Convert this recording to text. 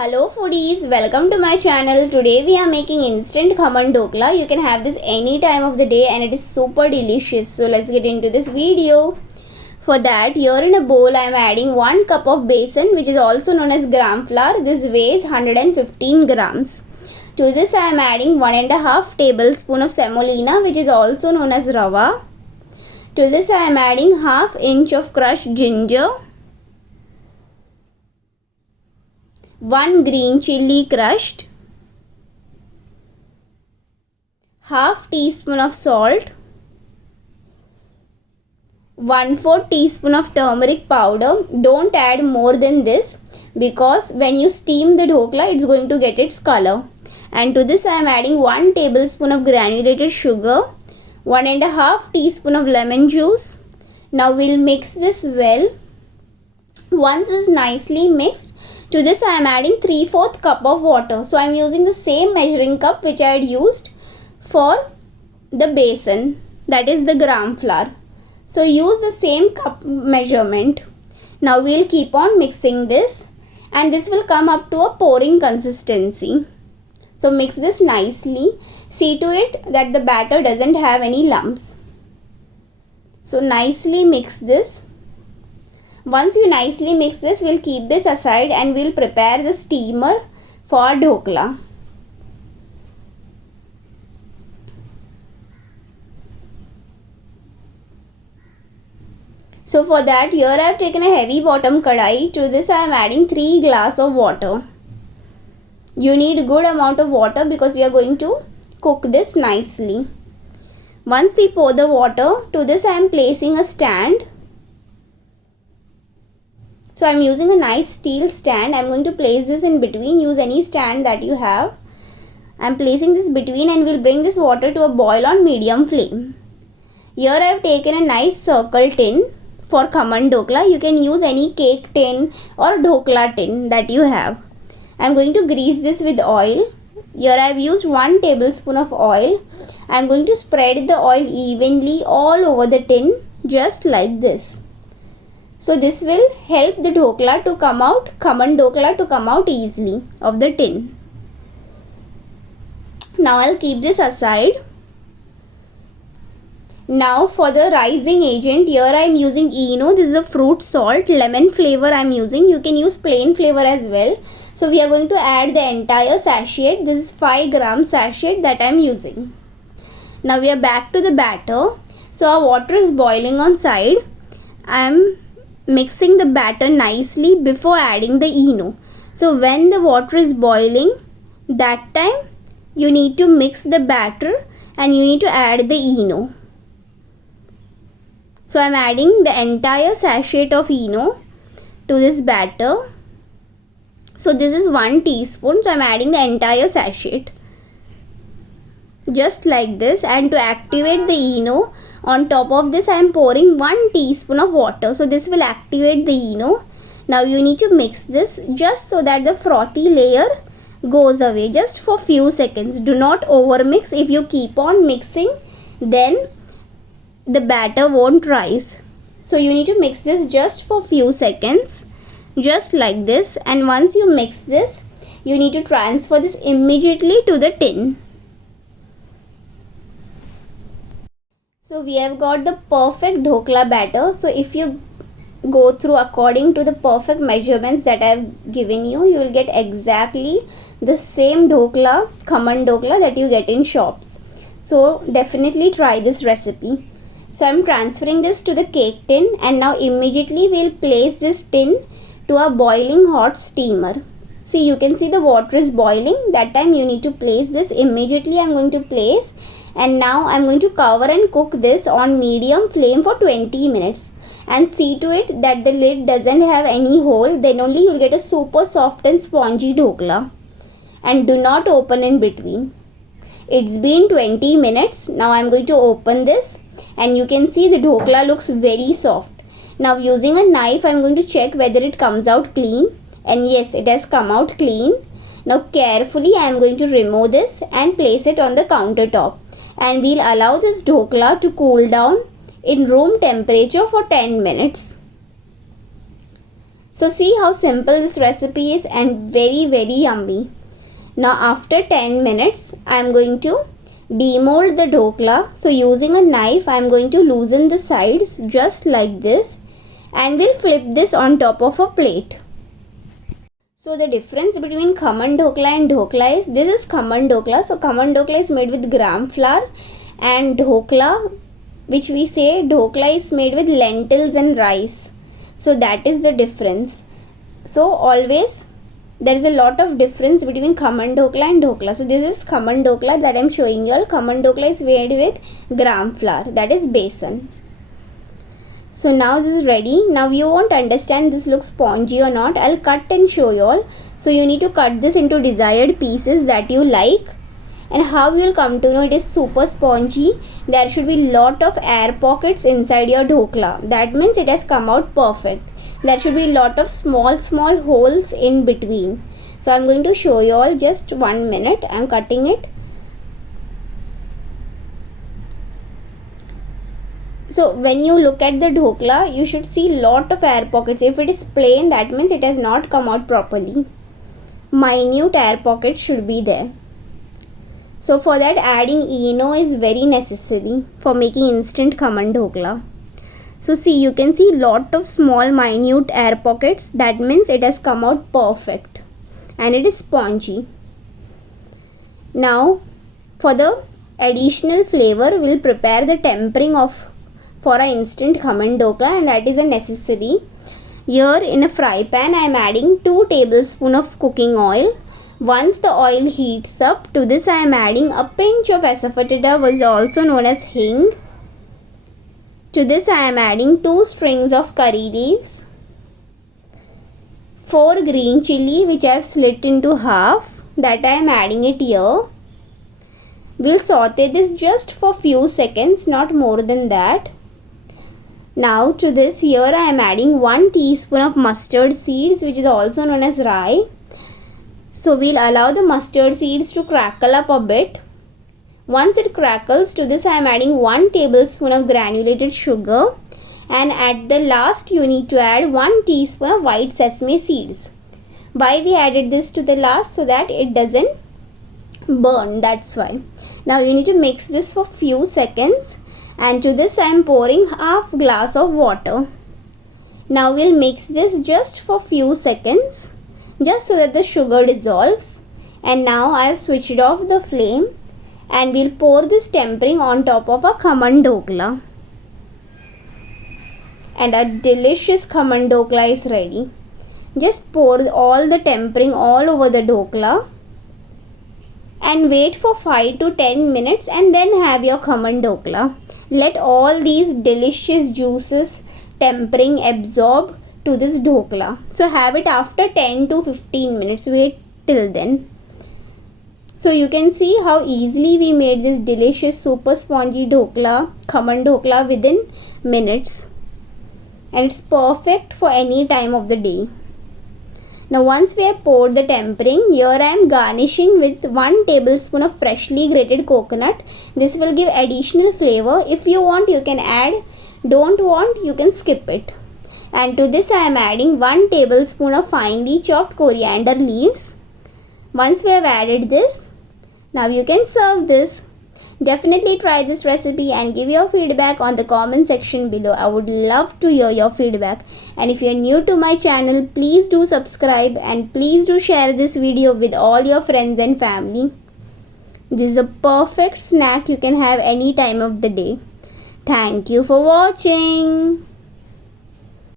Hello foodies, welcome to my channel. Today we are making instant khaman dokla. You can have this any time of the day and it is super delicious. So let's get into this video. For that, here in a bowl I am adding 1 cup of besan, which is also known as gram flour. This weighs 115 grams. To this I am adding 1.5 tablespoon of semolina, which is also known as rava. To this I am adding ½ inch of crushed ginger, 1 green chilli crushed, ½ teaspoon of salt, 1/4 teaspoon of turmeric powder. Don't add more than this because when you steam the dhokla it's going to get its color. And to this I am adding 1 tablespoon of granulated sugar, 1.5 teaspoon of lemon juice. Now we'll mix this well. Once it's nicely mixed, to this I am adding 3/4 cup of water. So I am using the same measuring cup which I had used for the besan, that is the gram flour. So use the same cup measurement. Now we'll keep on mixing this and this will come up to a pouring consistency. So mix this nicely. See to it that the batter doesn't have any lumps. So nicely mix this. Once you nicely mix this, we'll keep this aside and we'll prepare the steamer for dhokla. So for that, here I have taken a heavy bottom kadai. To this I am adding 3 glasses of water. You need a good amount of water because we are going to cook this nicely. Once we pour the water, to this I am placing a stand. So I am using a nice steel stand. I am going to place this in between. Use any stand that you have. I am placing this between and we'll bring this water to a boil on medium flame. Here I have taken a nice circle tin for khaman dokla. You can use any cake tin or dhokla tin that you have. I am going to grease this with oil. Here I have used 1 tablespoon of oil. I am going to spread the oil evenly all over the tin, just like this. So this will help the dhokla to come out, khaman dokla to come out easily of the tin. Now I'll keep this aside. Now for the rising agent, here I am using ENO. This is a fruit salt, lemon flavor I am using. You can use plain flavor as well. So we are going to add the entire sachet. This is 5 gram sachet that I am using. Now we are back to the batter. So our water is boiling on side. I am mixing the batter nicely before adding the ENO. So when the water is boiling, that time you need to mix the batter and you need to add the ENO. So I am adding the entire sachet of ENO to this batter. So this is 1 teaspoon. So I am adding the entire sachet. Just like this, and to activate the ENO, on top of this I am pouring 1 teaspoon of water. So this will activate the ENO. Now you need to mix this just so that the frothy layer goes away, just for few seconds. Do not over mix. If you keep on mixing, then the batter won't rise. So you need to mix this just for few seconds, just like this. And once you mix this, you need to transfer this immediately to the tin. So we have got the perfect dhokla batter. So if you go through according to the perfect measurements that I have given you, you will get exactly the same dhokla, khaman dokla that you get in shops. So definitely try this recipe. So I am transferring this to the cake tin and now immediately we will place this tin to a boiling hot steamer. See, you can see the water is boiling. That time you need to place this. Immediately I am going to place. And now I am going to cover and cook this on medium flame for 20 minutes. And see to it that the lid doesn't have any hole. Then only you will get a super soft and spongy dhokla. And do not open in between. It's been 20 minutes. Now I am going to open this. And you can see the dhokla looks very soft. Now using a knife I am going to check whether it comes out clean. And yes, it has come out clean. Now carefully I am going to remove this and place it on the countertop. And we'll allow this dhokla to cool down in room temperature for 10 minutes. So see how simple this recipe is and very yummy. Now after 10 minutes I am going to demold the dhokla. So using a knife I am going to loosen the sides just like this, and we'll flip this on top of a plate. So the difference between khaman dhokla and dhokla is, this is khaman dhokla. So khaman dhokla is made with gram flour, and dhokla, which we say dhokla, is made with lentils and rice. So that is the difference. So always there is a lot of difference between khaman dhokla and dhokla. So this is khaman dhokla that I am showing you all. Khaman dhokla is made with gram flour, that is besan. So now this is ready. Now you won't understand this looks spongy or not. I'll cut and show you all. So you need to cut this into desired pieces that you like. And how you will come to know it is super spongy, there should be lot of air pockets inside your dhokla. That means it has come out perfect. There should be lot of small holes in between. So I'm going to show you all, just 1 minute. I'm cutting it. So when you look at the dhokla, you should see lot of air pockets. If it is plain, that means it has not come out properly. Minute air pockets should be there. So for that, adding ENO is very necessary for making instant khaman dhokla. So see, you can see lot of small minute air pockets. That means it has come out perfect and it is spongy. Now for the additional flavor, we'll prepare the tempering for our instant khaman dhokla, and that is a necessary. Here in a fry pan, I am adding 2 tablespoons of cooking oil. Once the oil heats up, to this I am adding a pinch of asafoetida, which is also known as hing. To this I am adding 2 strings of curry leaves, 4 green chilli which I have slit into half, that I am adding it here. We'll saute this just for few seconds, not more than that. Now to this, here I am adding 1 teaspoon of mustard seeds, which is also known as rye. So we'll allow the mustard seeds to crackle up a bit. Once it crackles, to this I am adding 1 tablespoon of granulated sugar, and at the last you need to add 1 teaspoon of white sesame seeds. Why we added this to the last? So that it doesn't burn, that's why. Now you need to mix this for few seconds, and to this I am pouring half glass of water. Now we'll mix this just for few seconds, just so that the sugar dissolves. And now I have switched off the flame, and we'll pour this tempering on top of a khaman dhokla. And a delicious khaman dhokla is ready. Just pour all the tempering all over the dhokla and wait for 5 to 10 minutes, and then have your khaman dhokla. Let all these delicious juices, tempering absorb to this dhokla. So have it after 10 to 15 minutes. Wait till then. So you can see how easily we made this delicious super spongy dhokla, khaman dhokla, within minutes. And it's perfect for any time of the day. Now once we have poured the tempering, here I am garnishing with 1 tablespoon of freshly grated coconut. This will give additional flavor. If you want, you can add. Don't want, you can skip it. And to this I am adding 1 tablespoon of finely chopped coriander leaves. Once we have added this, now you can serve this. Definitely try this recipe and give your feedback on the comment section below. I would love to hear your feedback. And if you are new to my channel, please do subscribe, and please do share this video with all your friends and family. This is a perfect snack you can have any time of the day. Thank you for watching.